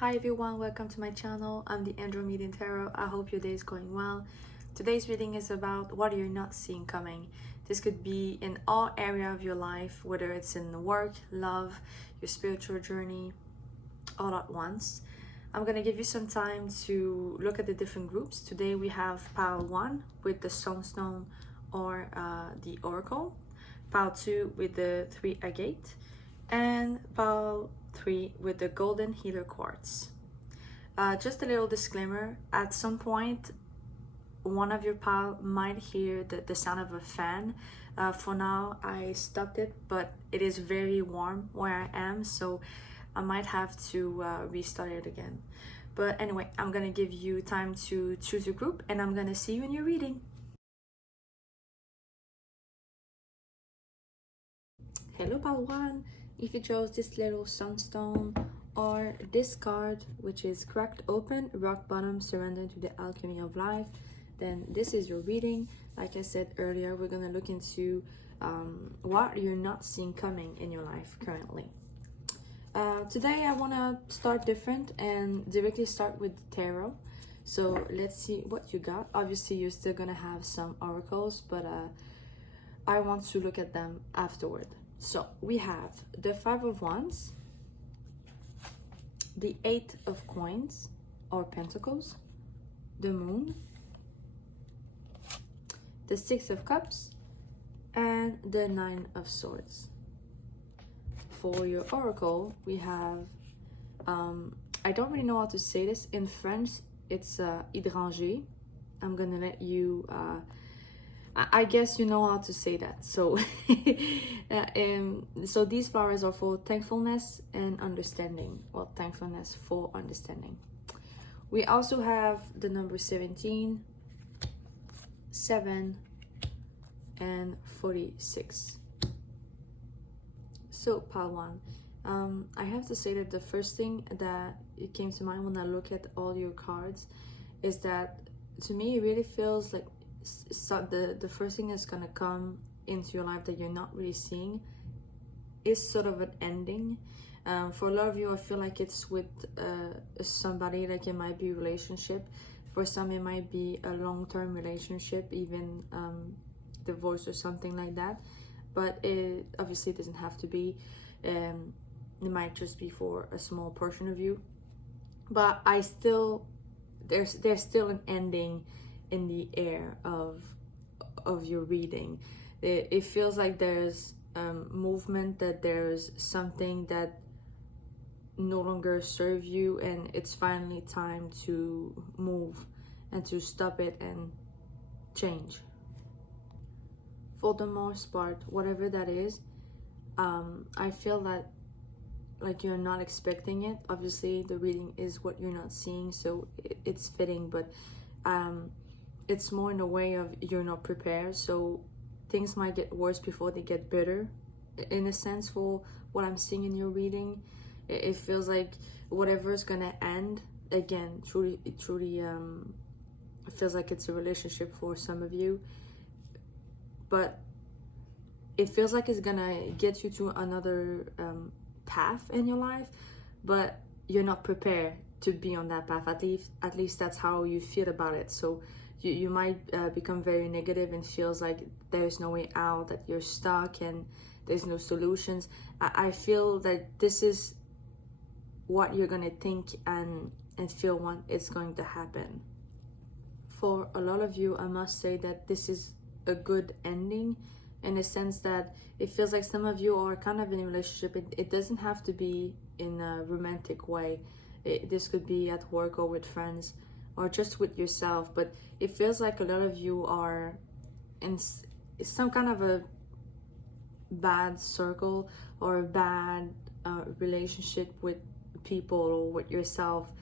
Hi everyone, welcome to my channel. I'm the Andromedan Tarot. I hope your day is going well. Today's reading is about what you're not seeing coming. This could be in all area of your life, whether it's in work, love, your spiritual journey, all at once. I'm gonna give you some time to look at the different groups. Today we have pile 1 with the Sunstone or the Oracle, pile 2 with the 3 Agate, and pile 3 with the Golden Healer Quartz. Just a little disclaimer, at some point one of your pile might hear the sound of a fan. For now I stopped it, but it is very warm where I am, so I might have to restart it again. But anyway, I'm gonna give you time to choose your group and I'm gonna see you in your reading. Hello pile 1, if you chose this little Sunstone or this card, which is Cracked Open, Rock Bottom, Surrender to the Alchemy of Life, then this is your reading. Like I said earlier, we're gonna look into what you're not seeing coming in your life currently. Today I want to start different and directly start with the tarot. So let's see what you got. Obviously you're still gonna have some oracles, but I want to look at them afterward. So we have the 5 of Wands, the 8 of Coins or Pentacles, the Moon, the 6 of Cups, and the 9 of Swords. For your oracle, we have, I don't really know how to say this. In French, it's hydrangé. I'm gonna let you, I guess you know how to say that. So, so these flowers are for thankfulness and understanding. Well, thankfulness for understanding. We also have the number 17, 7, and 46. So pile 1, I have to say that the first thing that it came to mind when I look at all your cards is that to me it really feels like the first thing that's gonna come into your life that you're not really seeing is sort of an ending. For a lot of you, I feel like it's with somebody, like it might be a relationship. For some it might be a long-term relationship, even divorce or something like that. But it obviously doesn't have to be. It might just be for a small portion of you. But I still, there's still an ending in the air of your reading. It feels like there's movement, that there's something that no longer serves you, and it's finally time to move and to stop it and change. For the most part, whatever that is, I feel that like you're not expecting it. Obviously the reading is what you're not seeing, so it's fitting, but it's more in a way of you're not prepared, so things might get worse before they get better, in a sense. For what I'm seeing in your reading, it feels like whatever is gonna end, again, truly it feels like it's a relationship for some of you, but it feels like it's gonna get you to another path in your life, but you're not prepared to be on that path. At least that's how you feel about it. So you might become very negative and feels like there's no way out, that you're stuck and there's no solutions. I feel that this is what you're gonna think and feel when it's going to happen. For a lot of you, I must say that this is a good ending, in a sense that it feels like some of you are kind of in a relationship. It doesn't have to be in a romantic way. This could be at work or with friends or just with yourself, but it feels like a lot of you are in some kind of a bad circle or a bad relationship with people or with yourself,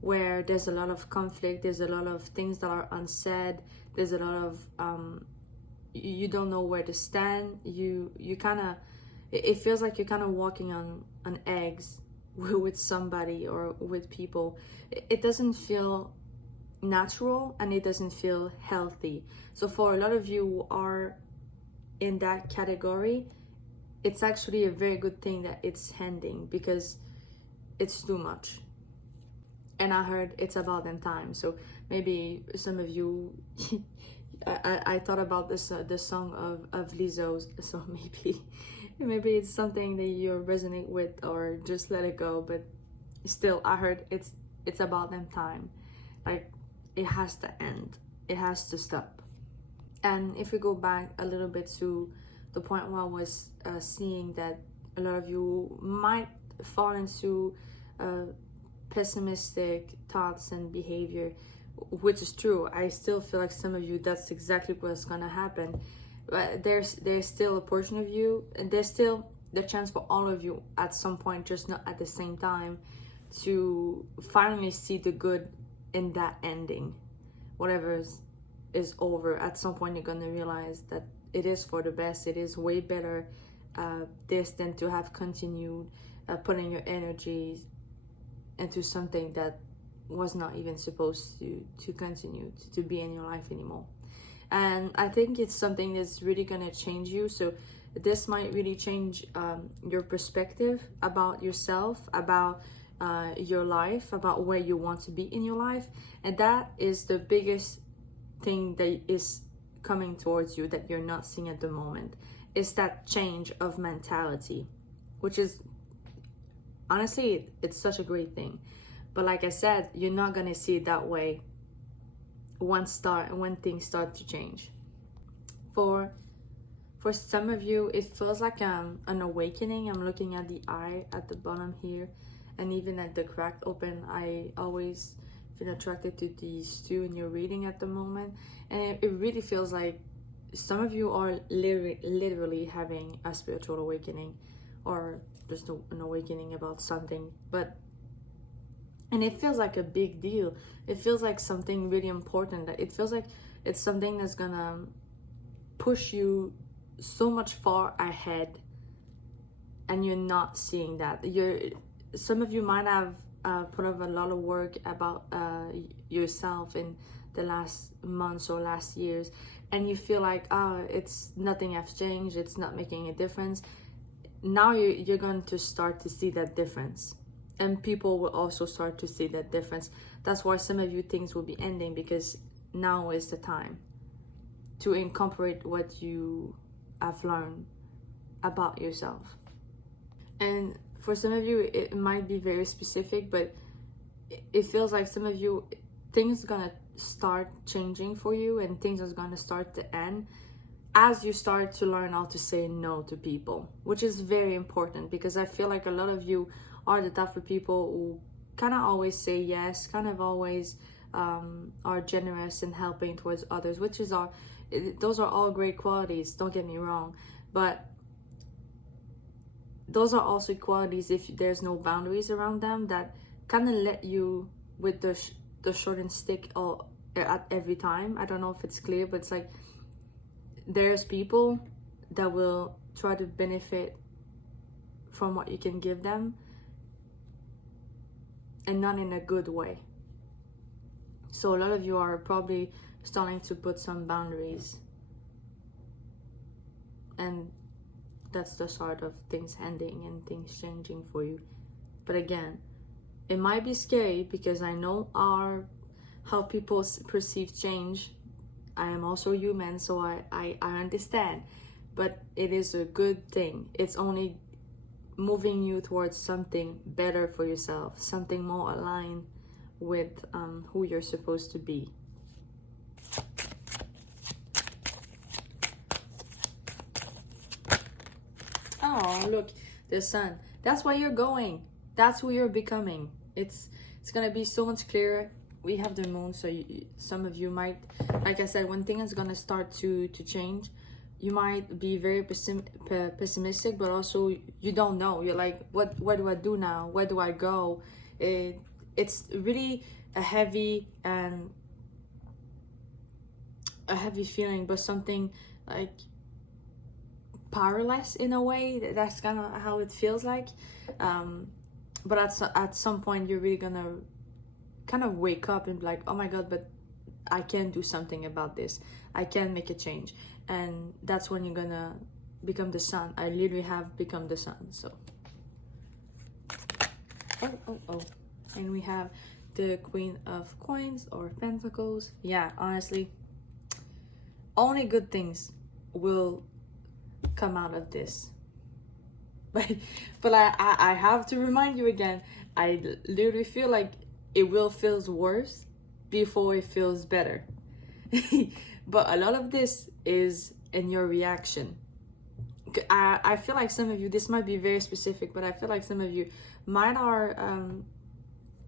where there's a lot of conflict, there's a lot of things that are unsaid, there's a lot of you don't know where to stand. You kind of, it feels like you're kind of walking on eggs with somebody or with people. It doesn't feel natural and it doesn't feel healthy. So for a lot of you who are in that category, it's actually a very good thing that it's ending, because it's too much. and I heard it's about them time. So maybe some of you, I thought about this song of Lizzo's. So maybe it's something that you resonate with, or just let it go. But still, I heard it's about them time. Like, it has to end. It has to stop. And if we go back a little bit to the point where I was seeing that a lot of you might fall into pessimistic thoughts and behavior, which is true. I still feel like some of you, that's exactly what's gonna happen. But there's still a portion of you, and there's still the chance for all of you at some point, just not at the same time, to finally see the good in that ending. Whatever is over, at some point you're gonna realize that it is for the best. It is way better this than to have continued putting your energies into something that was not even supposed to continue to be in your life anymore. And I think it's something that's really gonna change you. So this might really change your perspective about yourself, about your life, about where you want to be in your life. And that is the biggest thing that is coming towards you that you're not seeing at the moment, is that change of mentality, which is honestly, it's such a great thing. But like I said, you're not gonna see it that way when things start to change. For some of you, it feels like an awakening. I'm looking at the eye at the bottom here, and even at the cracked open. I always feel attracted to these two in your reading at the moment, and it really feels like some of you are literally having a spiritual awakening, or just an awakening about something. And it feels like a big deal. It feels like something really important. It feels like it's something that's gonna push you so much far ahead, and you're not seeing that. Some of you might have put up a lot of work about yourself in the last months or last years, and you feel like, it's nothing has changed, it's not making a difference. Now you're going to start to see that difference, and people will also start to see that difference. That's why some of you things will be ending, because now is the time to incorporate what you have learned about yourself. And for some of you, it might be very specific, but it feels like some of you, things are gonna start changing for you, and things are gonna start to end as you start to learn how to say no to people, which is very important, because I feel like a lot of you are the type of people who kind of always say yes, kind of always are generous and helping towards others, those are all great qualities, don't get me wrong, but those are also qualities, if there's no boundaries around them, that kind of let you with the short and stick all at every time. I don't know if it's clear, but it's like there's people that will try to benefit from what you can give them, and not in a good way. So a lot of you are probably starting to put some boundaries, and that's the start of things ending and things changing for you. But again, it might be scary, because I know how people perceive change. I am also human, so I understand, but it is a good thing. It's only moving you towards something better for yourself, something more aligned with who you're supposed to be. Oh, look, the sun. That's where you're going. That's who you're becoming. It's gonna be so much clearer. We have the moon, so some of you might, like I said, when things is gonna start to change, you might be very pessimistic, but also you don't know. You're like, what do I do now? Where do I go? It's really a heavy feeling, but something like powerless in a way. That's kind of how it feels like. But at some point, you're really gonna kind of wake up and be like, oh my god, but I can do something about this. I can make a change. And that's when you're gonna become the sun. I literally have become the sun. So oh, and we have the Queen of Coins or Pentacles. Yeah, honestly, only good things will come out of this. But I have to remind you again, I literally feel like it will feel worse before it feels better. But a lot of this is in your reaction. I feel like some of you, this might be very specific, but I feel like some of you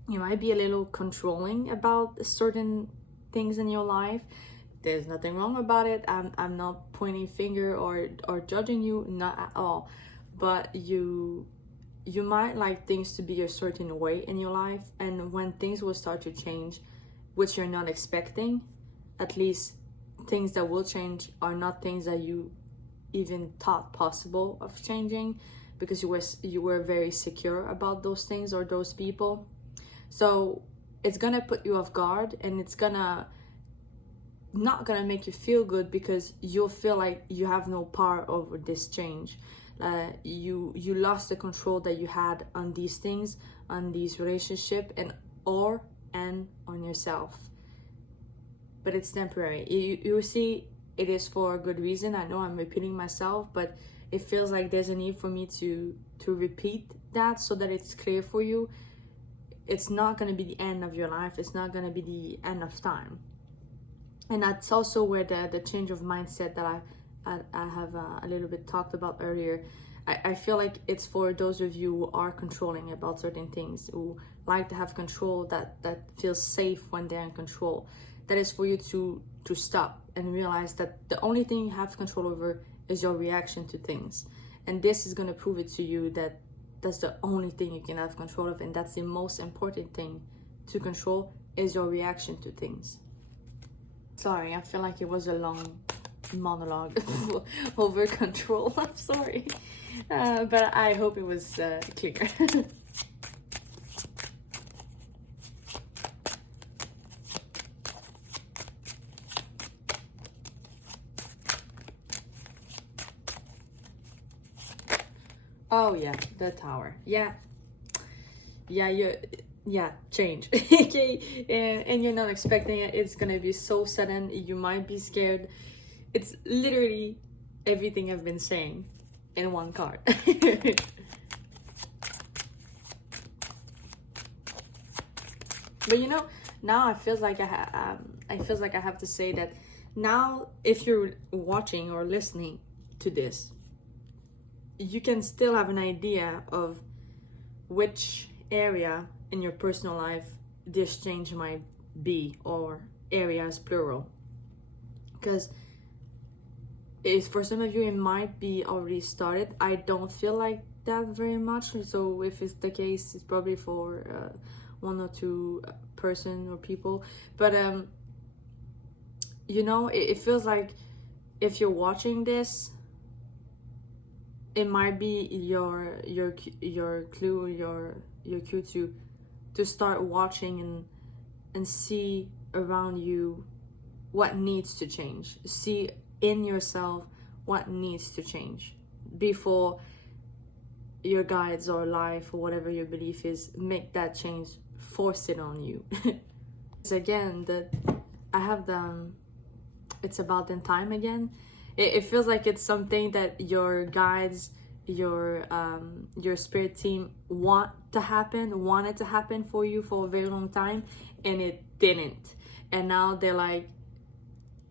you might be a little controlling about certain things in your life. There's nothing wrong about it. I'm not pointing finger or judging you, not at all. But you might like things to be a certain way in your life, and when things will start to change, which you're not expecting, at least things that will change are not things that you even thought possible of changing, because you were very secure about those things or those people. So it's gonna put you off guard, and it's not gonna make you feel good, because you'll feel like you have no power over this change. You lost the control that you had on these things, on these relationship, and on yourself. But it's temporary. You see, it is for a good reason. I know I'm repeating myself, but it feels like there's a need for me to repeat that so that it's clear for you. It's not going to be the end of your life. It's not going to be the end of time. And that's also where the change of mindset that I have a little bit talked about earlier. I feel like it's for those of you who are controlling about certain things, who like to have control, that feels safe when they're in control. That is for you to stop and realize that the only thing you have control over is your reaction to things. And this is going to prove it to you that that's the only thing you can have control of, and that's the most important thing to control, is your reaction to things. Sorry, I feel like it was a long monologue over control. I'm sorry, but I hope it was clear. Oh yeah, the Tower. Yeah, change. Okay, and you're not expecting it. It's gonna be so sudden. You might be scared. It's literally everything I've been saying in one card. But now I feel like I have to say that now, if you're watching or listening to this, you can still have an idea of which area in your personal life this change might be, or areas plural. Because for some of you it might be already started. I don't feel like that very much, so if it's the case, it's probably for one or two person or people. But it feels like if you're watching this, it might be your clue, your cue to start watching and see around you what needs to change. See in yourself what needs to change before your guides or life or whatever your belief is make that change, force it on you. Again, that I have it's about the time again. It feels like it's something that your guides, your spirit team wanted to happen for you for a very long time, and it didn't. And now they're like,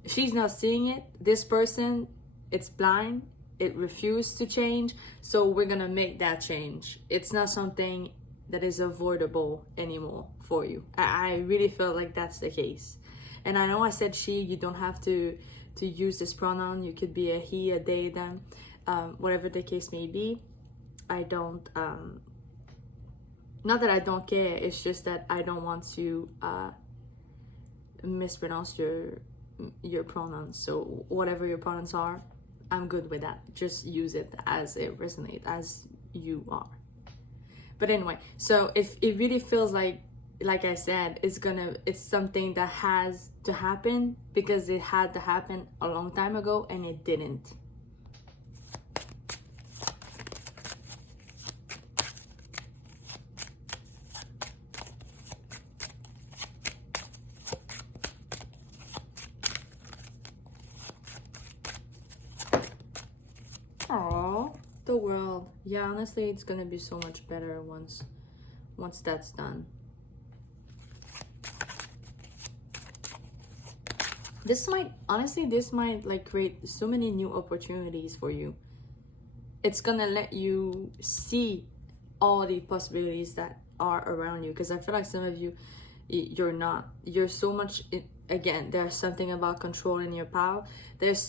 she's not seeing it. This person, it's blind. It refused to change. So we're gonna make that change. It's not something that is avoidable anymore for you. I really feel like that's the case. And I know I said she. You don't have to use this pronoun. You could be a he, a they, them, whatever the case may be. I don't not that I don't care, it's just that I don't want to mispronounce your pronouns. So whatever your pronouns are, I'm good with that. Just use it as it resonates, as you are. But anyway, so if it really feels like I said, it's something that has to happen because it had to happen a long time ago and it didn't. well, yeah, honestly, it's gonna be so much better once that's done. This might, honestly, this might like create so many new opportunities for you. It's gonna let you see all the possibilities that are around you, because I feel like some of you, you're so much again, there's something about controlling your power.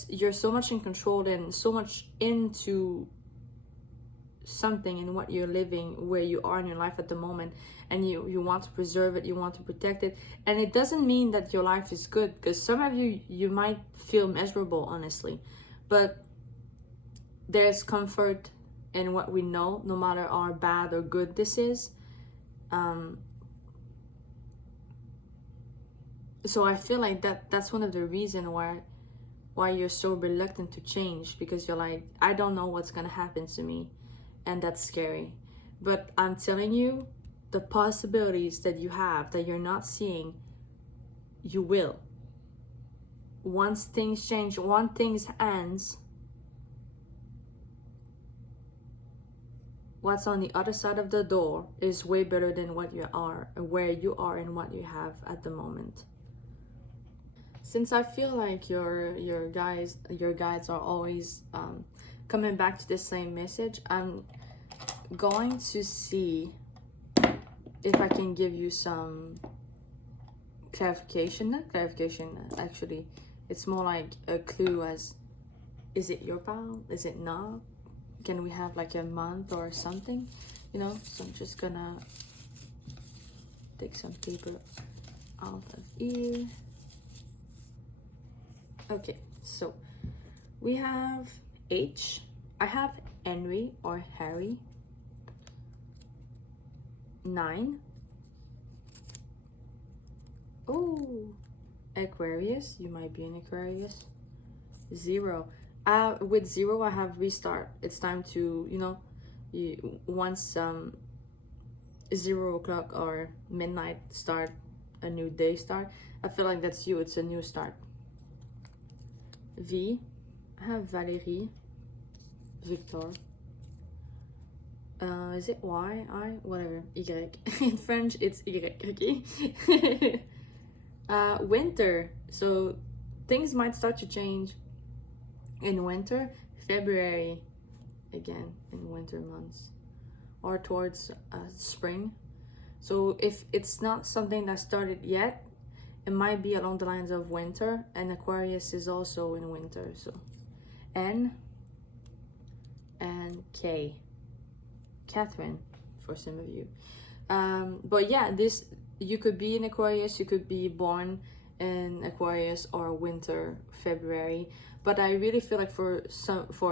You're so much in control and so much into something in what you're living, where you are in your life at the moment, and you want to preserve it, you want to protect it. And it doesn't mean that your life is good, because some of you might feel miserable, honestly, but there's comfort in what we know, no matter how bad or good this is. So I feel like that's one of the reasons why you're so reluctant to change, because you're like, I don't know what's gonna happen to me, and that's scary. But I'm telling you, the possibilities that you have that you're not seeing, you will. Once things change, once things ends, what's on the other side of the door is way better than what you are, where you are, and what you have at the moment. Since I feel like your guides are always coming back to the same message, I'm going to see if I can give you some clarification. Not clarification, actually. It's more like a clue as, is it your pal? Is it not? Can we have like a month or something? You know, so I'm just gonna take some paper out of here. Okay, so we have H. I have Henry or Harry. 9. Oh, Aquarius. You might be an Aquarius. 0. With 0, I have restart. It's time to, once 0 o'clock or midnight start, a new day start. I feel like that's you. It's a new start. V. I have Valérie. Victor. Is it Y? I? Whatever. Y. In French, it's Y, okay? Winter. So things might start to change in winter. February, again, in winter months. Or towards spring. So if it's not something that started yet, it might be along the lines of winter. And Aquarius is also in winter. So N and K. Catherine, for some of you. But yeah, this, you could be in Aquarius, you could be born in Aquarius or winter, February. But I really feel like for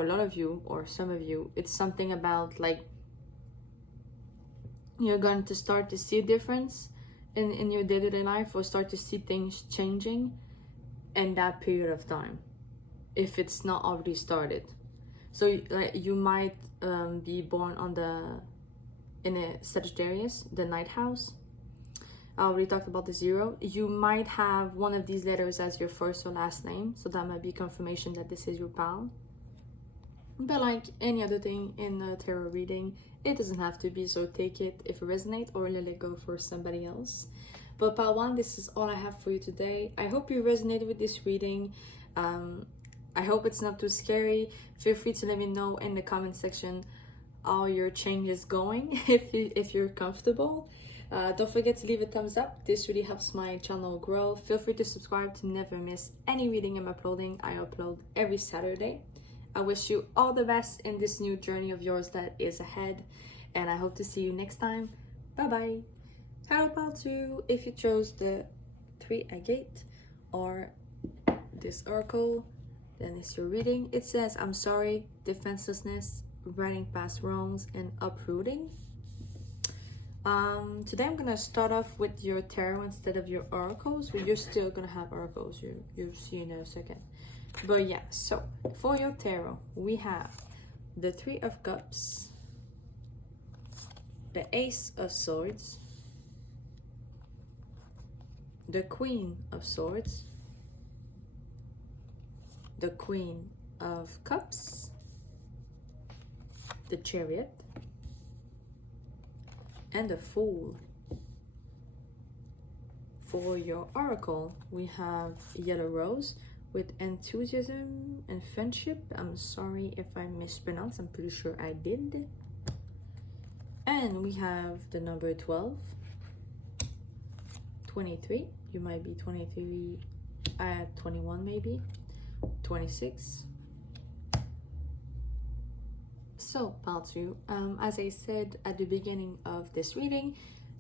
a lot of you or some of you, it's something about like you're going to start to see a difference in your day-to-day life, or start to see things changing in that period of time, if it's not already started. So like you might be born in a Sagittarius, the ninth house. I already talked about the 0. You might have one of these letters as your first or last name, so that might be confirmation that this is your pal. But like any other thing in a tarot reading, it doesn't have to be, so take it if it resonates, or let it go for somebody else. But pal 1, this is all I have for you today. I hope you resonated with this reading. I hope it's not too scary. Feel free to let me know in the comment section how your change is going, if you're comfortable. Don't forget to leave a thumbs up. This really helps my channel grow. Feel free to subscribe to never miss any reading I'm uploading. I upload every Saturday. I wish you all the best in this new journey of yours that is ahead, and I hope to see you next time. Bye bye. Tarot Pal 2, if you chose the 3 Agate or this oracle, then it's your reading. It says, I'm sorry, defenselessness, running past wrongs, and uprooting. Today I'm gonna start off with your tarot instead of your oracles, but you're still gonna have oracles. You'll see in a second. But yeah, so for your tarot, we have the 3 of Cups, the Ace of Swords, the Queen of Swords, the Queen of Cups, the Chariot, and the Fool. For your oracle, we have Yellow Rose with enthusiasm and friendship. I'm sorry if I mispronounced, I'm pretty sure I did. And we have the number 12, 23. You might be 23 at 21 maybe, 26. So, part 2, as I said at the beginning of this reading,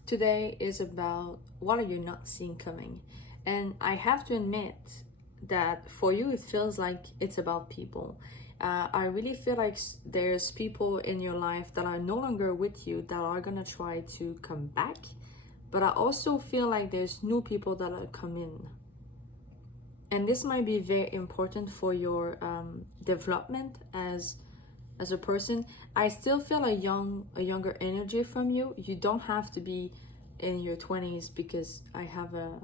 today is about what are you not seeing coming. And I have to admit that for you, it feels like it's about people. I really feel like there's people in your life that are no longer with you that are gonna try to come back. But I also feel like there's new people that are coming. And this might be very important for your development as a person. I still feel a younger energy from you. You don't have to be in your 20s because I have a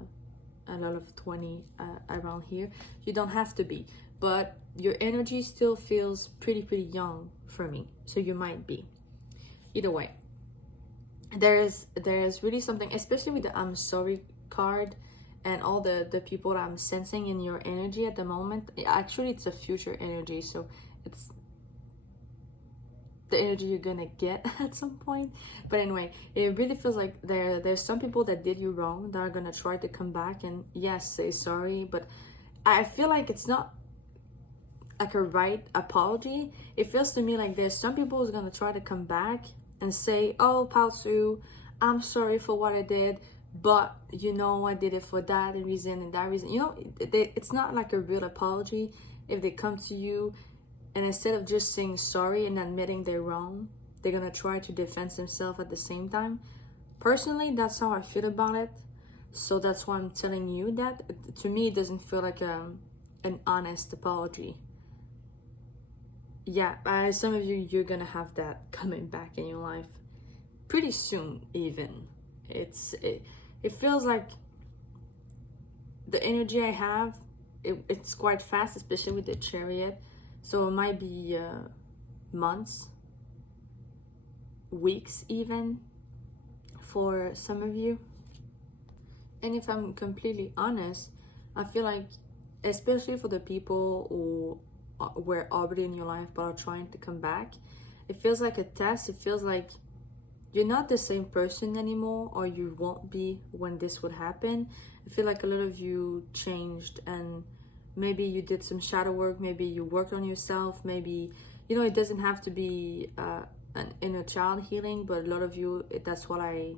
lot of 20 around here. You don't have to be, but your energy still feels pretty young for me. So you might be. Either way, there's really something, especially with the I'm sorry card and all the people that I'm sensing in your energy at the moment. Actually, it's a future energy, so it's the energy you're gonna get at some point. But anyway, it really feels like there's some people that did you wrong that are gonna try to come back and yes, say sorry. But I feel like it's not like a right apology. It feels to me like there's some people who's gonna try to come back and say, oh, Palsu, I'm sorry for what I did, but you know I did it for that reason and that reason. You know, it's not like a real apology if they come to you and instead of just saying sorry and admitting they're wrong, they're gonna try to defend themselves at the same time. Personally, that's how I feel about it. So that's why I'm telling you that. To me, it doesn't feel like an honest apology. Yeah, some of you, you're gonna have that coming back in your life pretty soon even. It feels like the energy I have, it's quite fast, especially with the Chariot. So it might be months, weeks even, for some of you. And if I'm completely honest, I feel like, especially for the people who were already in your life but are trying to come back, it feels like a test. It feels like you're not the same person anymore, or you won't be when this would happen. I feel like a lot of you changed, and maybe you did some shadow work, maybe you worked on yourself, maybe, you know, it doesn't have to be an inner child healing, but a lot of you, that's what I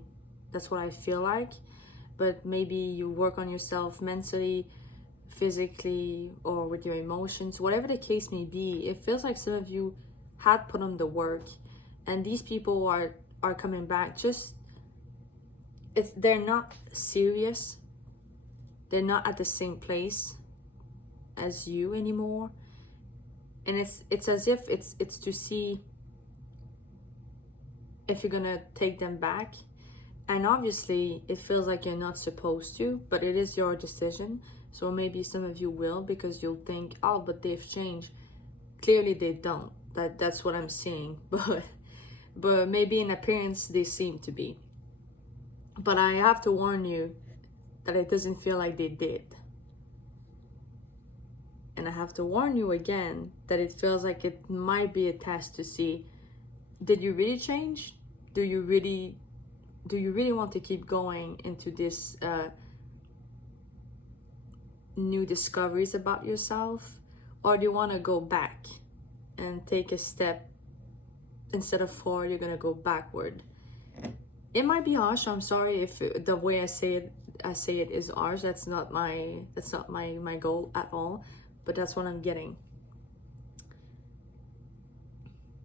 feel like. But maybe you work on yourself mentally, physically, or with your emotions, whatever the case may be. It feels like some of you had put on the work, and these people are coming back. Just, they're not serious, they're not at the same place as you anymore, and it's as if it's to see if you're gonna take them back. And obviously it feels like you're not supposed to, but it is your decision. So maybe some of you will, because you'll think, oh, but they've changed. Clearly they don't. That's what I'm seeing. But maybe in appearance they seem to be. But I have to warn you that it doesn't feel like they did. And I have to warn you again that it feels like it might be a test to see, did you really change? Do you really want to keep going into this new discoveries about yourself? Or do you want to go back and take a step? Instead of forward, you're gonna go backward. It might be harsh. I'm sorry if the way I say it is harsh. That's not my goal at all. But that's what I'm getting.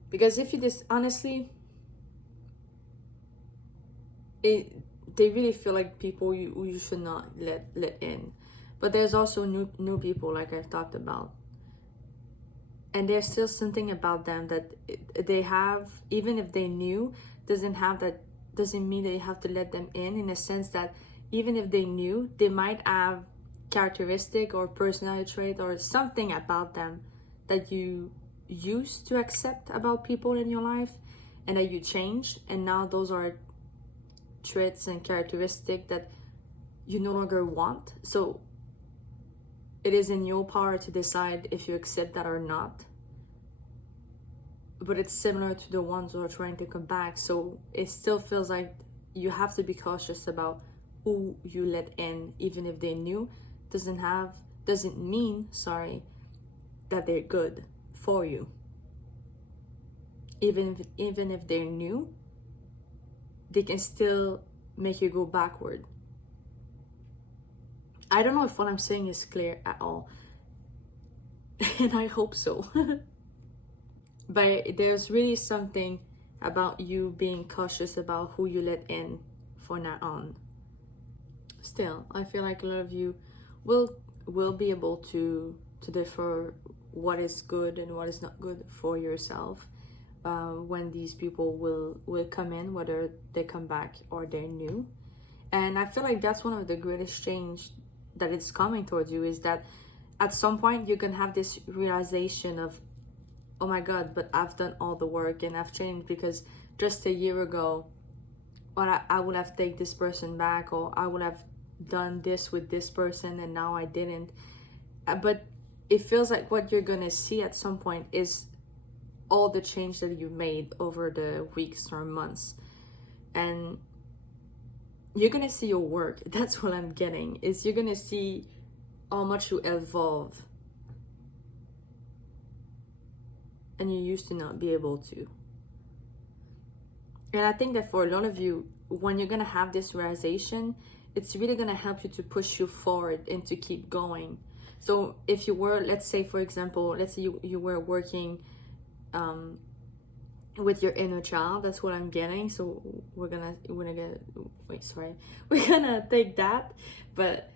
Because if you just honestly, they really feel like people you should not let in. But there's also new people, like I've talked about, and there's still something about them that they have, even if they knew, doesn't mean that you have to let them in a sense that even if they knew, they might have characteristic or personality trait or something about them that you used to accept about people in your life, and that you changed, and now those are traits and characteristics that you no longer want. So it is in your power to decide if you accept that or not. But it's similar to the ones who are trying to come back. So it still feels like you have to be cautious about who you let in, even if they're new. Doesn't mean that they're good for you. Even if they're new, they can still make you go backward. I don't know if what I'm saying is clear at all. And I hope so. But there's really something about you being cautious about who you let in from now on. Still, I feel like a lot of you will be able to differ what is good and what is not good for yourself when these people will come in, whether they come back or they're new. And I feel like that's one of the greatest change that is coming towards you, is that at some point you can have this realization of, oh my God, but I've done all the work and I've changed, because just a year ago, I would have taken this person back, or I would have done this with this person and now I didn't. But it feels like what you're gonna see at some point is all the change that you made over the weeks or months, and you're gonna see your work. That's what I'm getting, is you're gonna see how much you evolve, and you used to not be able to. And I think that for a lot of you, when you're gonna have this realization, it's really gonna help you to push you forward and to keep going. So if you were, let's say for example, let's say you were working with your inner child, that's what I'm getting. So we're gonna take that, but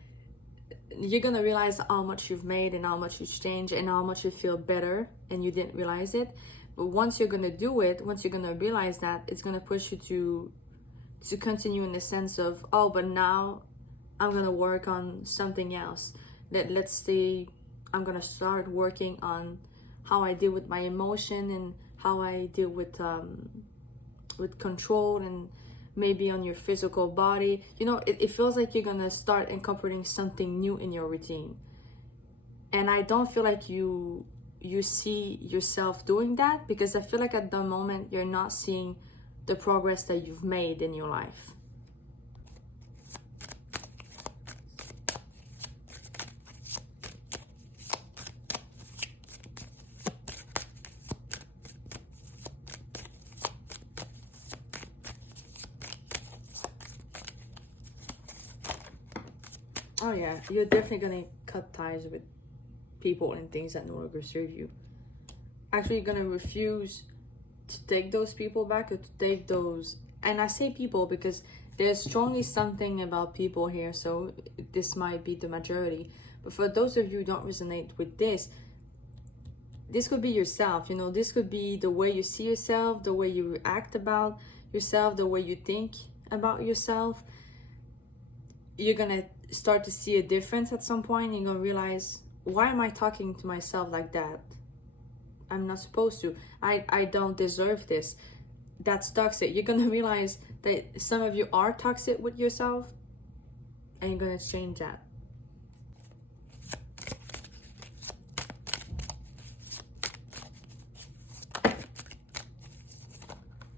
you're gonna realize how much you've made and how much you've changed and how much you feel better, and you didn't realize it. But once you're gonna do it, once you're gonna realize that, it's gonna push you to continue, in the sense of, oh, but now I'm gonna work on something else. Let's say I'm gonna start working on how I deal with my emotion and how I deal with control, and maybe on your physical body. It feels like you're gonna start incorporating something new in your routine. And I don't feel like you see yourself doing that, because I feel like at the moment you're not seeing the progress that you've made in your life. Oh yeah, you're definitely gonna cut ties with people and things that no longer serve you. Actually, you're gonna refuse to take those people back, or to take those, and I say people because there's strongly something about people here, so this might be the majority. But for those of you who don't resonate with this could be yourself. This could be the way you see yourself, the way you react about yourself, the way you think about yourself. You're gonna start to see a difference at some point. You're gonna realize, why am I talking to myself like that? I'm not supposed to. I don't deserve this. That's toxic. You're gonna realize that some of you are toxic with yourself, and you're gonna change that.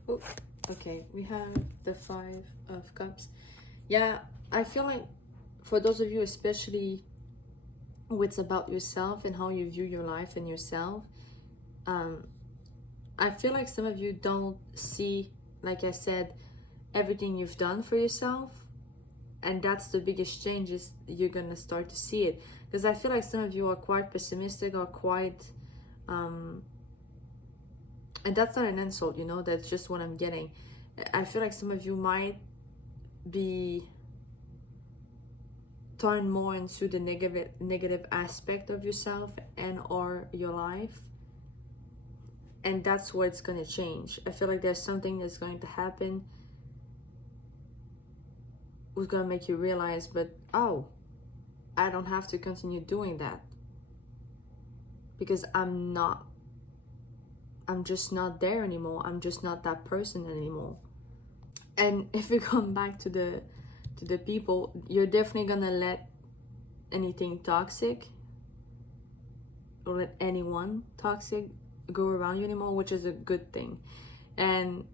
Oh, okay, we have the 5 of Cups. Yeah, I feel like for those of you, especially what's about yourself and how you view your life and yourself, I feel like some of you don't see, like I said, everything you've done for yourself. And that's the biggest change, is you're gonna start to see it. Because I feel like some of you are quite pessimistic, or quite and that's not an insult, that's just what I'm getting. I feel like some of you might be turn more into the negative aspect of yourself and or your life, and that's what's going to change. I feel like there's something that's going to happen who's going to make you realize, but oh, I don't have to continue doing that, because I'm not I'm just not there anymore. I'm just not that person anymore. And if we come back to the people, you're definitely gonna let anything toxic or let anyone toxic go around you anymore, which is a good thing. And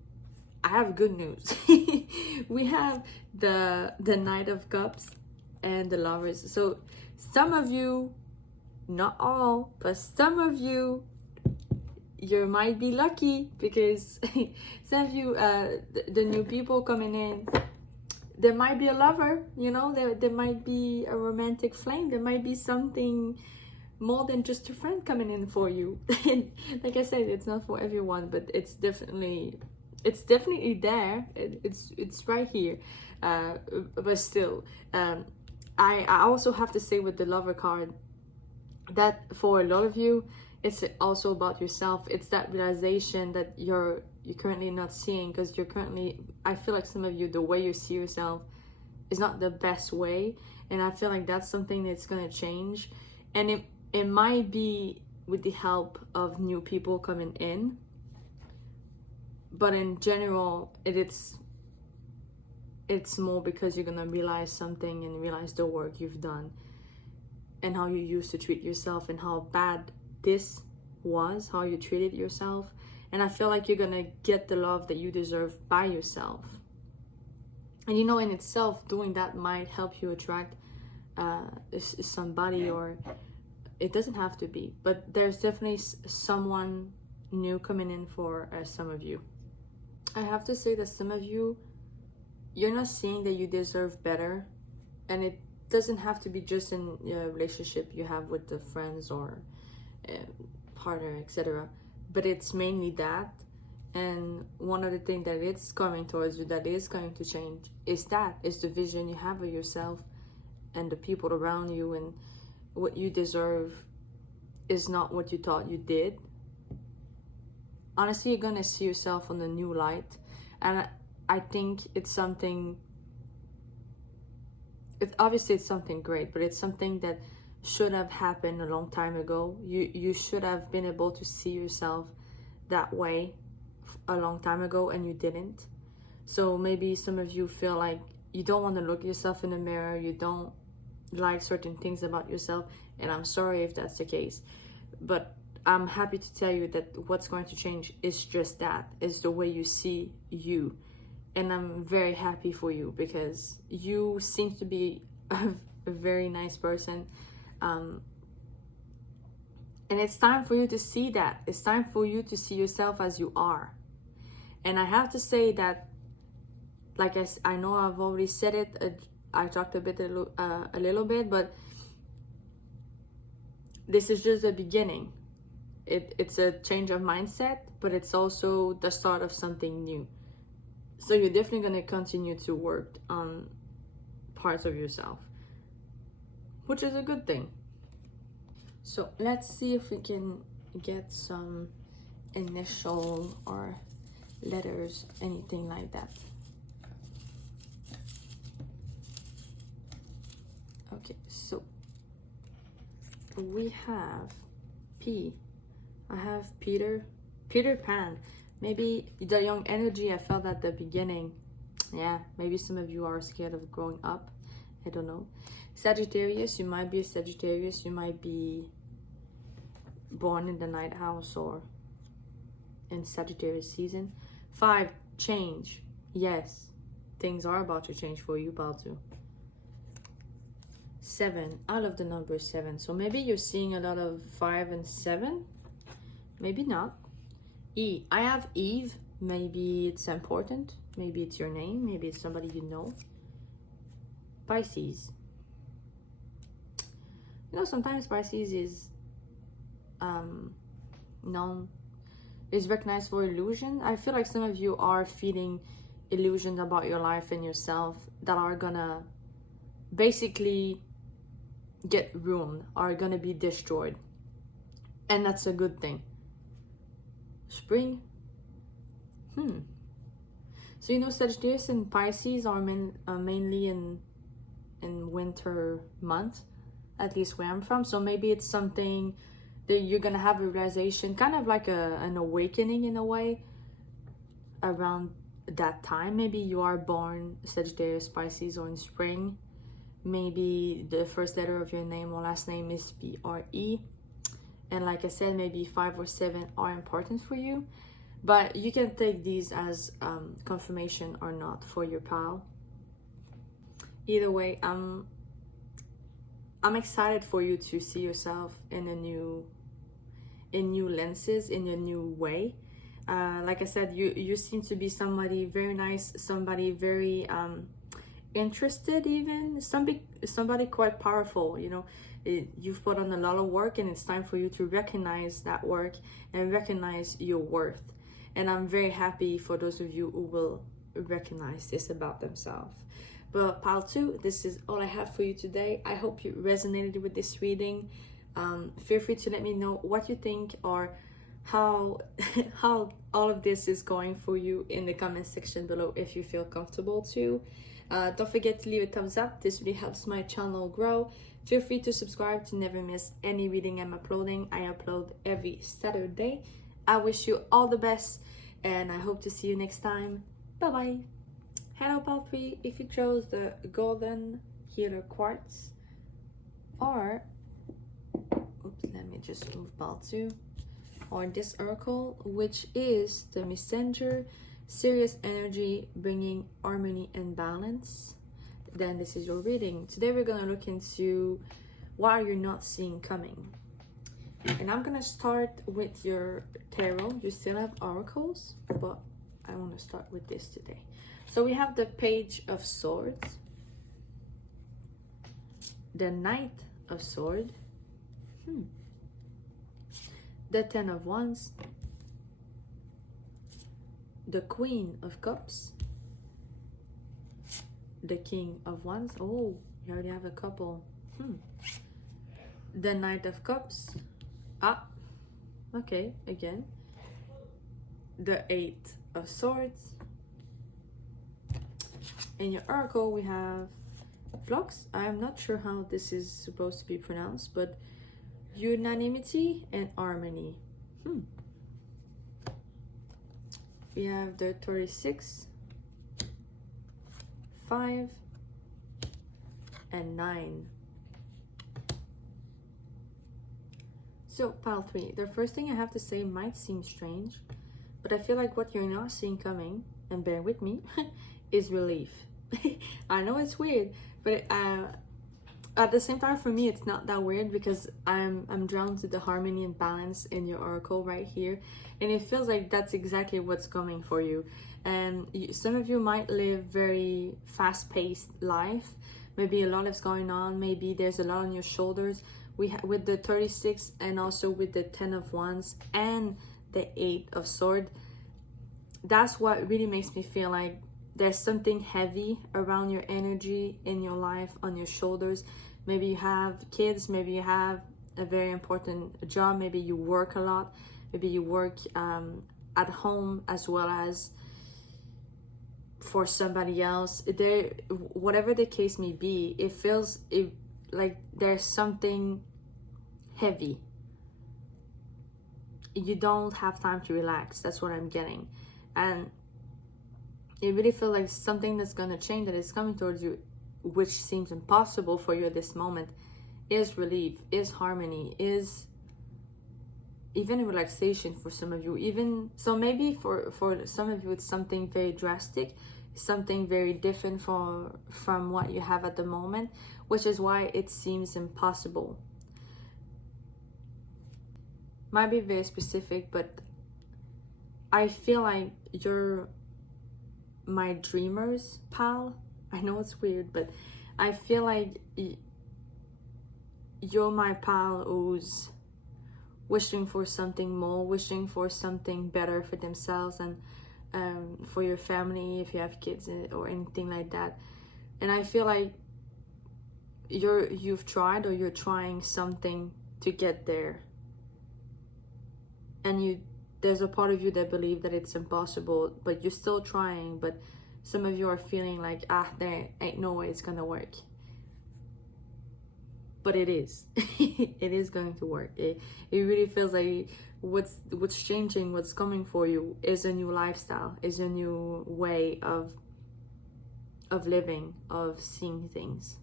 I have good news. We have the Knight of Cups and the Lovers. So some of you, not all, but some of you, you might be lucky, because some of you, the new people coming in, there might be a lover, you know, there might be a romantic flame, there might be something more than just a friend coming in for you. And like I said, it's not for everyone, but it's definitely there. It's right here. But still, I also have to say with the Lover card that for a lot of you, it's also about yourself. It's that realization that you're currently not seeing, because you're currently, I feel like some of you, the way you see yourself is not the best way, and I feel like that's something that's going to change. And it might be with the help of new people coming in, but in general, it's more because you're gonna realize something and realize the work you've done and how you used to treat yourself and how bad this was, how you treated yourself. And I feel like you're gonna get the love that you deserve by yourself. And you know, in itself, doing that might help you attract somebody, or it doesn't have to be, but there's definitely someone new coming in for some of you. I have to say that some of you, you're not seeing that you deserve better, and it doesn't have to be just in a relationship you have with the friends or partner, etc. But it's mainly that. And one of the things that it's coming towards you that is going to change is the vision you have of yourself and the people around you, and what you deserve is not what you thought you did. Honestly, you're gonna see yourself on a new light, and I think it's something, obviously it's something great, but it's something that should have happened a long time ago. You should have been able to see yourself that way a long time ago, and you didn't. So maybe some of you feel like you don't want to look yourself in the mirror, you don't like certain things about yourself, and I'm sorry if that's the case, but I'm happy to tell you that what's going to change is just that, is the way you see you. And I'm very happy for you, because you seem to be a very nice person, and it's time for you to see that. It's time for you to see yourself as you are. And I have to say that, like I know I've already said it, I talked a little bit, but this is just the beginning. It's a change of mindset, but it's also the start of something new. So you're definitely going to continue to work on parts of yourself, which is a good thing. So let's see if we can get some initial or letters, anything like that. Okay, so we have P. I have Peter Pan. Maybe the young energy I felt at the beginning. Yeah, maybe some of you are scared of growing up. I don't know. Sagittarius, you might be a Sagittarius. You might be born in the night house or in Sagittarius season. 5, change. Yes, things are about to change for you, about to. 7, I love the number 7. So maybe you're seeing a lot of 5 and 7. Maybe not. E, I have Eve. Maybe it's important. Maybe it's your name. Maybe it's somebody you know. Pisces. You know, sometimes Pisces is known, is recognized for illusion. I feel like some of you are feeding illusions about your life and yourself that are gonna basically get ruined, are gonna be destroyed. And that's a good thing. Spring. So you know, Sagittarius and Pisces are mainly in winter months, at least where I'm from. So maybe it's something that you're gonna have a realization, kind of like an awakening in a way, around that time. Maybe you are born Sagittarius, Pisces, or in spring. Maybe the first letter of your name or last name is PRE. And like I said, maybe 5 or 7 are important for you. But you can take these as confirmation or not for your pal. Either way, I'm excited for you to see yourself in new lenses, in a new way. Like I said, you seem to be somebody very nice, somebody very interested, even somebody quite powerful. You know, you've put on a lot of work, and it's time for you to recognize that work and recognize your worth. And I'm very happy for those of you who will recognize this about themselves. But pile 2, this is all I have for you today. I hope you resonated with this reading. Feel free to let me know what you think, or how all of this is going for you in the comment section below, if you feel comfortable to. Don't forget to leave a thumbs up. This really helps my channel grow. Feel free to subscribe to never miss any reading I'm uploading. I upload every Saturday. I wish you all the best, and I hope to see you next time. Bye bye. Hello pile 3, if you chose the golden healer quartz, or oops, let me just move pile 2, or this oracle, which is the messenger, serious energy, bringing harmony and balance, then this is your reading. Today we're going to look into what are you not seeing coming. And I'm going to start with your tarot. You still have oracles, but I want to start with this today. So we have the Page of Swords, the Knight of Swords, the Ten of Wands, the Queen of Cups, the King of Wands. Oh, you already have a couple. The Knight of Cups. Ah, okay, again. The Eight of Swords. In your oracle, we have Flux. I'm not sure how this is supposed to be pronounced, but unanimity and harmony. We have the 36, 5, and 9. So pile 3, the first thing I have to say might seem strange, but I feel like what you're not seeing coming, and bear with me, is relief. I know it's weird, but at the same time, for me, it's not that weird, because I'm drawn to the harmony and balance in your oracle right here, and it feels like that's exactly what's coming for you. And some of you might live very fast-paced life. Maybe a lot is going on. Maybe there's a lot on your shoulders. With the 36, and also with the 10 of Wands and the 8 of Swords. That's what really makes me feel like there's something heavy around your energy in your life, on your shoulders. Maybe you have kids, maybe you have a very important job, maybe you work a lot, maybe you work at home as well as for somebody else. Whatever the case may be, it feels like there's something heavy. You don't have time to relax. That's what I'm getting. And it really feels like something that's going to change, that is coming towards you, which seems impossible for you at this moment, is relief, is harmony, is even relaxation for some of you. Even so, maybe for some of you it's something very drastic, something very different from what you have at the moment, which is why it seems impossible. Might be very specific, but I feel like you're my dreamers pal. I know it's weird, but I feel like you're my pal who's wishing for something more, wishing for something better for themselves and for your family, if you have kids or anything like that. And I feel like you've tried, or you're trying something to get there, and there's a part of you that believe that it's impossible, but you're still trying. But some of you are feeling like, there ain't no way it's gonna work. but it is. It is going to work. It really feels like what's changing, what's coming for you is a new lifestyle, is a new way of living, of seeing things.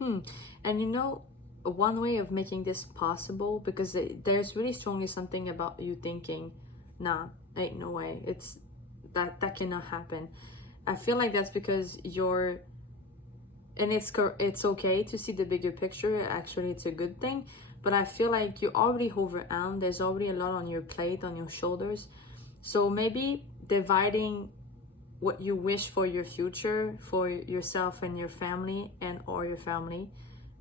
And you know, one way of making this possible, because there's really strongly something about you thinking, nah, ain't no way, it's that cannot happen. I feel like that's because you're, and it's okay to see the bigger picture. Actually, it's a good thing, but I feel like you're already overwhelmed. There's already a lot on your plate, on your shoulders. So maybe dividing what you wish for your future, for yourself and your family, and or your family,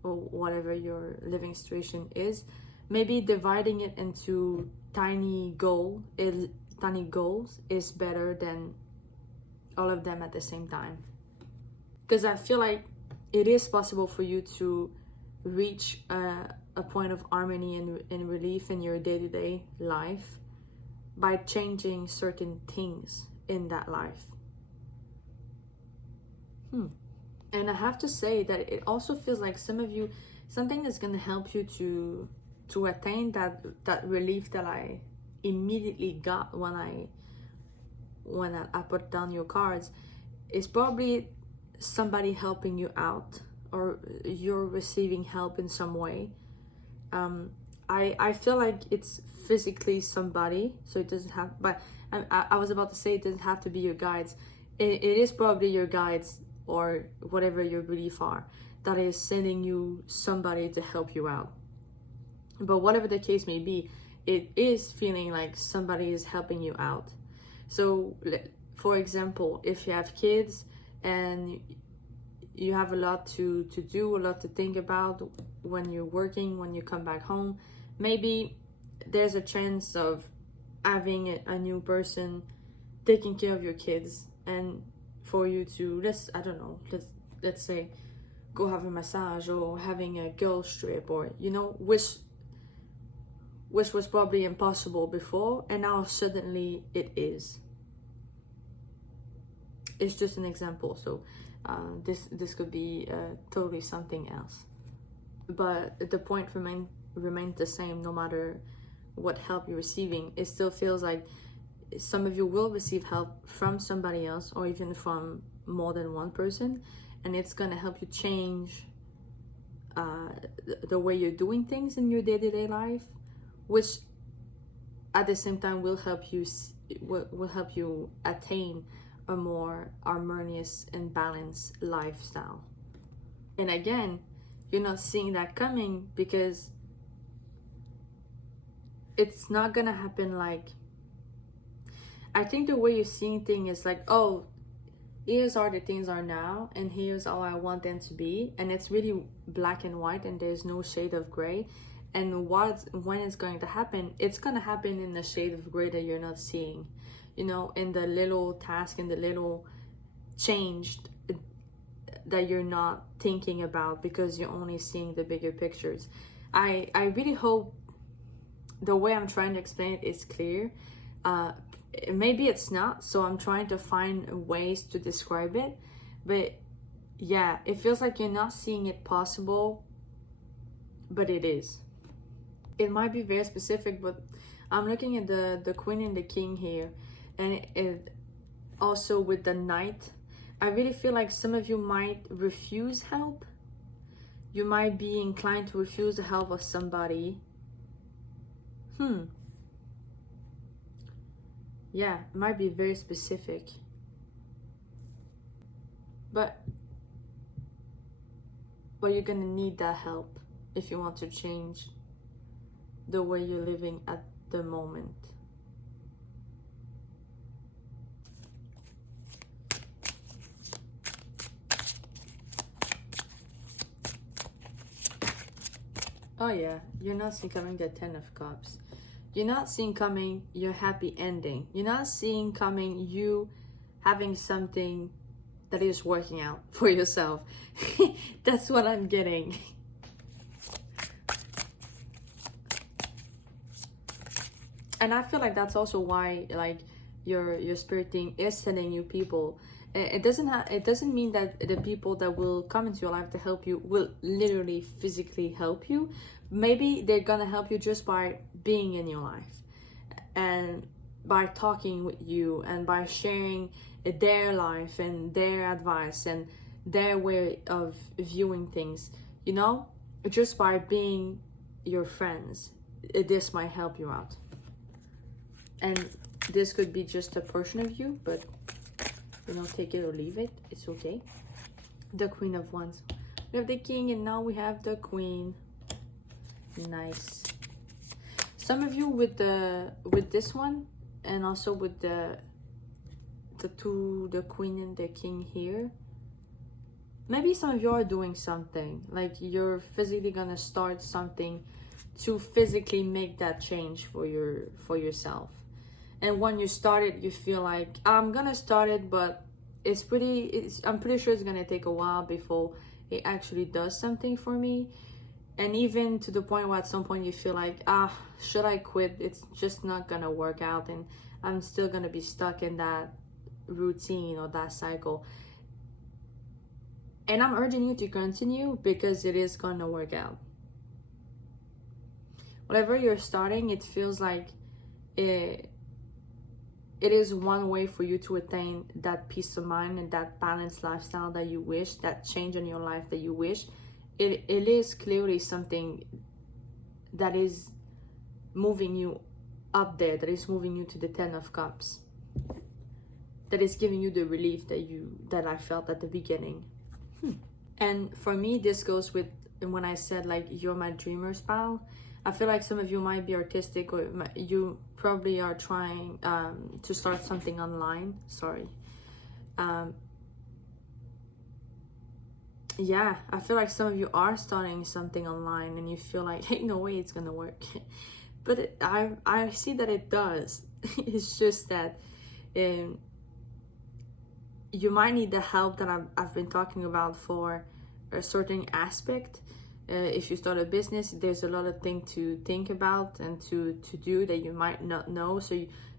or whatever your living situation is, maybe dividing it into tiny goals is better than all of them at the same time. Because I feel like it is possible for you to reach a point of harmony and relief in your day-to-day life by changing certain things in that life. And I have to say that it also feels like some of you, something that's going to help you to attain that relief that I immediately got when I put down your cards, is probably somebody helping you out, or you're receiving help in some way. I feel like it's physically somebody, so it doesn't have, but I was about to say it doesn't have to be your guides. It is probably your guides, or whatever your belief are, that is sending you somebody to help you out. But whatever the case may be, it is feeling like somebody is helping you out. So for example, if you have kids and you have a lot to do, a lot to think about when you're working, when you come back home, maybe there's a chance of having a new person taking care of your kids, and for you to, let's say go have a massage, or having a girls trip, or which was probably impossible before, and now suddenly it is. It's just an example, so this could be totally something else, but the point remains the same. No matter what help you're receiving, it still feels like some of you will receive help from somebody else, or even from more than one person, and it's going to help you change the way you're doing things in your day-to-day life, which at the same time will help you attain a more harmonious and balanced lifestyle. And again, you're not seeing that coming because it's not gonna happen. Like, I think the way you're seeing things is like, oh, here's how the things are now, and here's how I want them to be, and it's really black and white, and there's no shade of gray. And when it's going to happen, it's gonna happen in the shade of gray that you're not seeing, in the little task, in the little change that you're not thinking about, because you're only seeing the bigger pictures. I really hope the way I'm trying to explain it is clear. Maybe it's not, so I'm trying to find ways to describe it, but yeah, it feels like you're not seeing it possible, but it is. It might be very specific, but I'm looking at the Queen and the King here, and it also with the Knight. I really feel like some of you might refuse help. You might be inclined to refuse the help of somebody. Yeah, it might be very specific. But you're gonna need that help if you want to change the way you're living at the moment. Oh yeah, you're not seeing coming the 10 of Cups. You're not seeing coming your happy ending. You're not seeing coming you having something that is working out for yourself. That's what I'm getting. And I feel like that's also why, like, your spirit team is sending you people. It doesn't mean that the people that will come into your life to help you will literally physically help you. Maybe they're gonna help you just by being in your life and by talking with you and by sharing their life and their advice and their way of viewing things, you know, just by being your friends. This might help you out. And this could be just a portion of you, but you know, take it or leave it, it's okay. The Queen of Wands. We have the King and now we have the Queen. Nice. Some of you with this one, and also with the Queen and the King here, maybe some of you are doing something, like you're physically gonna start something to physically make that change for yourself. And when you start it, you feel like, I'm gonna start it, but I'm pretty sure it's gonna take a while before it actually does something for me. And even to the point where at some point you feel like, should I quit? It's just not gonna work out, and I'm still gonna be stuck in that routine or that cycle. And I'm urging you to continue, because it is gonna work out. Whatever you're starting, it feels like it is one way for you to attain that peace of mind and that balanced lifestyle that you wish, that change in your life that you wish. It is clearly something that is moving you up there, that is moving you to the 10 of Cups, that is giving you the relief that I felt at the beginning. And for me, this goes with when I said, like, you're my dreamer's pal. I feel like some of you might be artistic, or you probably are trying to start something online. Sorry. Yeah, I feel like some of you are starting something online and you feel like, hey, no way it's gonna work. But I see that it does. It's just that you might need the help that I've been talking about for a certain aspect. If you start a business, there's a lot of things to think about and to do that you might not know. So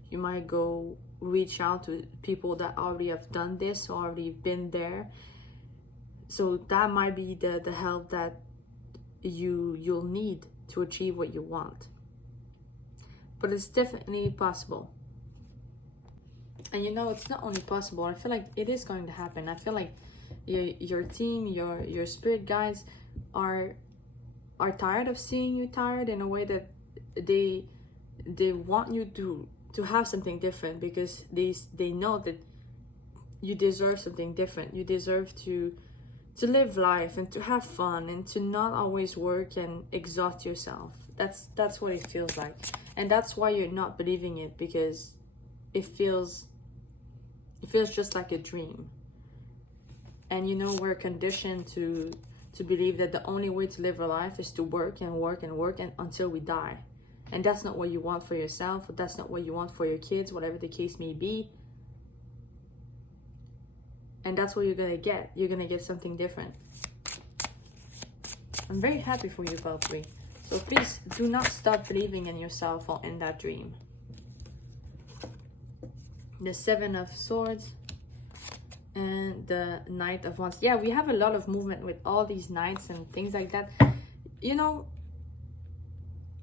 you might go reach out to people that already have done this, or already been there. So that might be the help that you'll need to achieve what you want. But it's definitely possible. And you know, it's not only possible, I feel like it is going to happen. I feel like your team, your spirit guides are tired of seeing you tired, in a way that they want you to have something different, because they know that you deserve something different. You deserve to live life and to have fun and to not always work and exhaust yourself. That's what it feels like. And that's why you're not believing it, because it feels just like a dream. And you know, we're conditioned to believe that the only way to live our life is to work and work and work, and until we die. And that's not what you want for yourself, or that's not what you want for your kids, whatever the case may be. And that's what you're gonna get. You're gonna get something different. I'm very happy for you, Pile 3. So please do not stop believing in yourself or in that dream. The 7 of Swords and the Knight of Wands. Yeah, we have a lot of movement with all these knights and things like that. You know,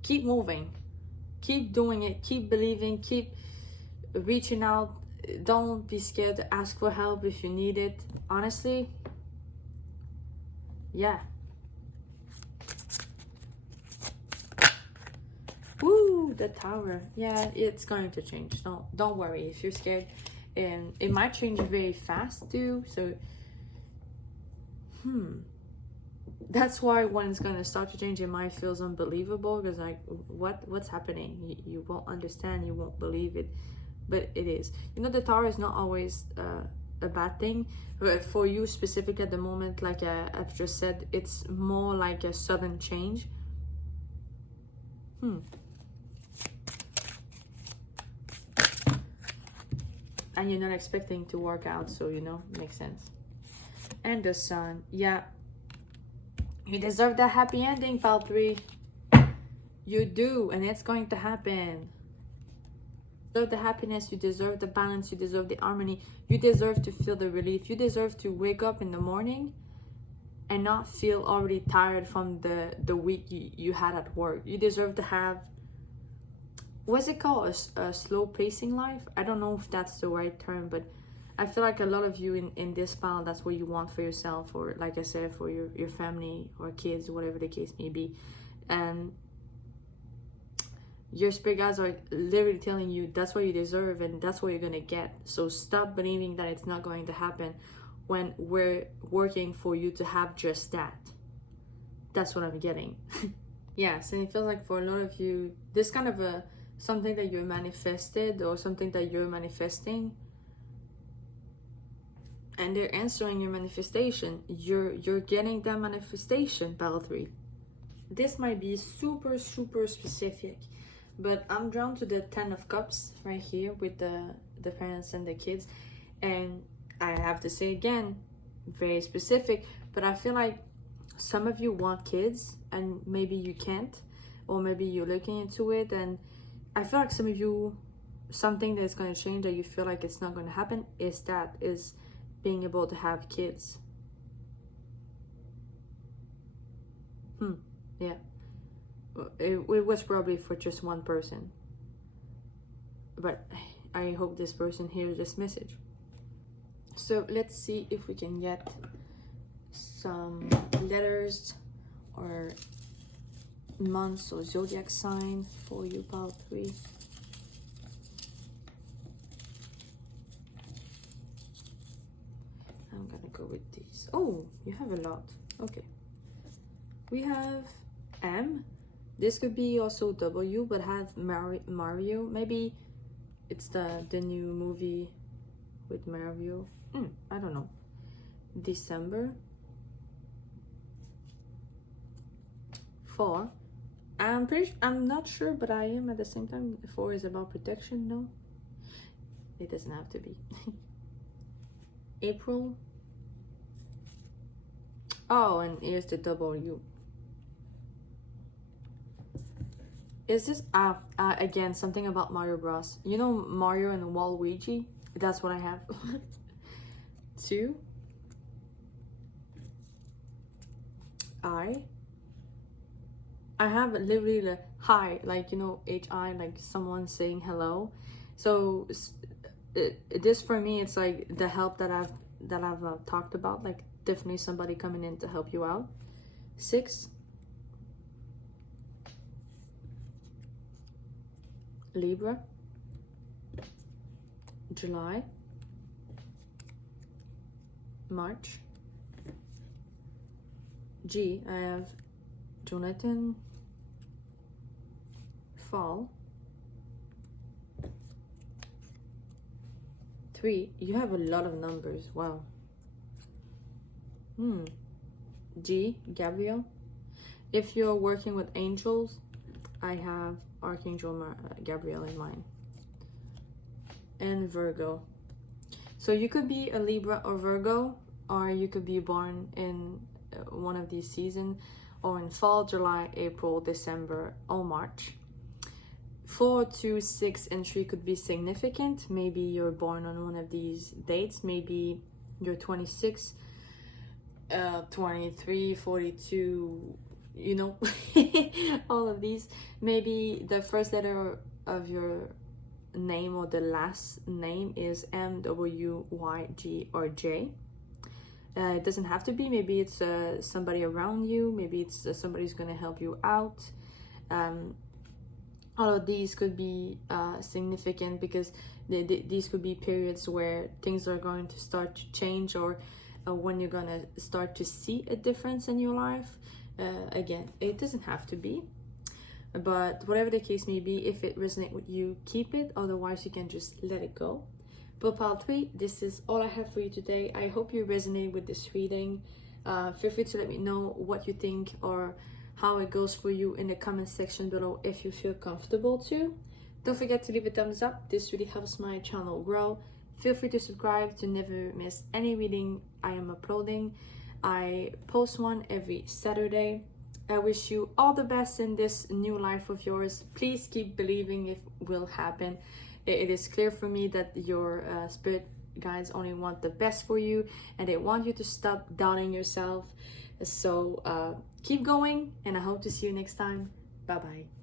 keep moving. Keep doing it. Keep believing. Keep reaching out. Don't be scared to ask for help if you need it. Honestly, yeah. Woo, the Tower. Yeah, it's going to change. Don't worry if you're scared. And it might change very fast too. So, that's why when it's gonna start to change, it might feel unbelievable, because like, what's happening? You won't understand. You won't believe it. But it is. You know, the Tower is not always a bad thing. But for you specific at the moment, like I've just said, it's more like a sudden change. And you're not expecting to work out, so you know, makes sense. And the Sun. Yeah. You deserve that happy ending, Pile 3. You do, and it's going to happen. deserve the happiness, you deserve the balance, you deserve the harmony, you deserve to feel the relief, you deserve to wake up in the morning and not feel already tired from the week you had at work. You deserve to have, what's it called, a slow pacing life. I don't know if that's the right term, but I feel like a lot of you in this pile, that's what you want for yourself, or like I said, for your family or kids, whatever the case may be. And your spirit guides are literally telling you that's what you deserve and that's what you're gonna get. So stop believing that it's not going to happen when we're working for you to have just that. That's what I'm getting. Yes, and it feels like for a lot of you, this kind of a something that you manifested or something that you're manifesting, and they're answering your manifestation. You're getting that manifestation, pile 3. This might be super specific, but I'm drawn to the 10 of Cups right here with the parents and the kids. And I have to say again, very specific, but I feel like some of you want kids and maybe you can't, or maybe you're looking into it. And I feel like some of you, something that's going to change that you feel like it's not going to happen is being able to have kids. Yeah. It was probably for just one person, but I hope this person hears this message. So let's see if we can get some letters or months or zodiac sign for you, pile 3. I'm gonna go with these. Oh, you have a lot. Okay, we have M. This could be also W, but have Mario. Maybe it's the new movie with Mario. I don't know. December. 4. I'm not sure, but I am at the same time. 4 is about protection. No, it doesn't have to be. April. Oh, and here's the W. Is this again something about Mario Bros? You know Mario and Waluigi? That's what I have. 2. I have literally the hi, like, you know, HI, like someone saying hello. So this for me, it's like the help that I've talked about, like definitely somebody coming in to help you out. 6. Libra. July. March. G, I have Jonathan. Fall. 3, you have a lot of numbers. Wow. G, Gabriel. If you're working with angels, I have Archangel Gabriel in mind. And Virgo. So you could be a Libra or Virgo, or you could be born in one of these seasons, or in fall, July, April, December, or March. 4, 2, 6, and 3 could be significant. Maybe you're born on one of these dates. Maybe you're 26, 23, 42, you know, all of these. Maybe the first letter of your name or the last name is M, W, Y, G, or J. It doesn't have to be. Maybe it's somebody around you. Maybe it's somebody who's going to help you out. All of these could be significant because these could be periods where things are going to start to change, or when you're going to start to see a difference in your life. Again, it doesn't have to be, but whatever the case may be, if it resonates with you, keep it. Otherwise, you can just let it go. But pile 3, this is all I have for you today. I hope you resonate with this reading. Feel free to let me know what you think or how it goes for you in the comment section below if you feel comfortable to. Don't forget to leave a thumbs up. This really helps my channel grow. Feel free to subscribe to never miss any reading I am uploading. I post one every Saturday. I wish you all the best in this new life of yours. Please keep believing it will happen. it is clear for me that your spirit guides only want the best for you, and they want you to stop doubting yourself. So keep going, and I hope to see you next time. Bye bye.